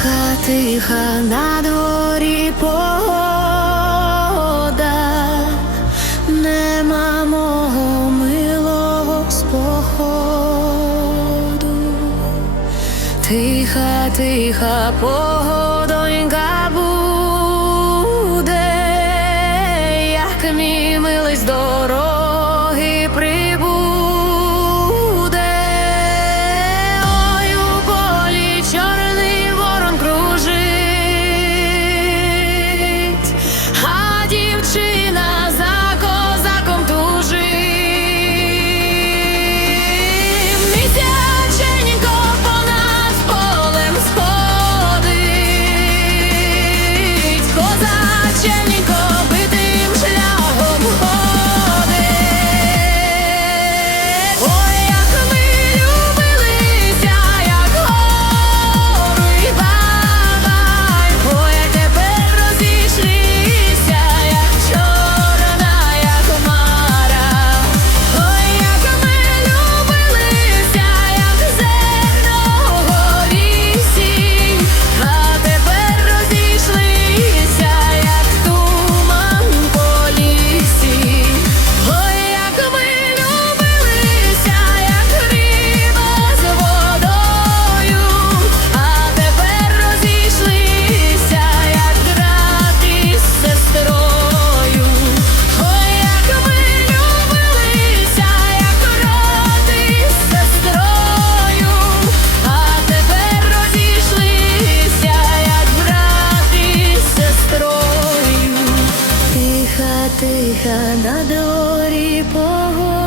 Тиха, тиха на дворі погода, нема мого милого споходу, тиха, тиха погодонька. тиха на дворі погода.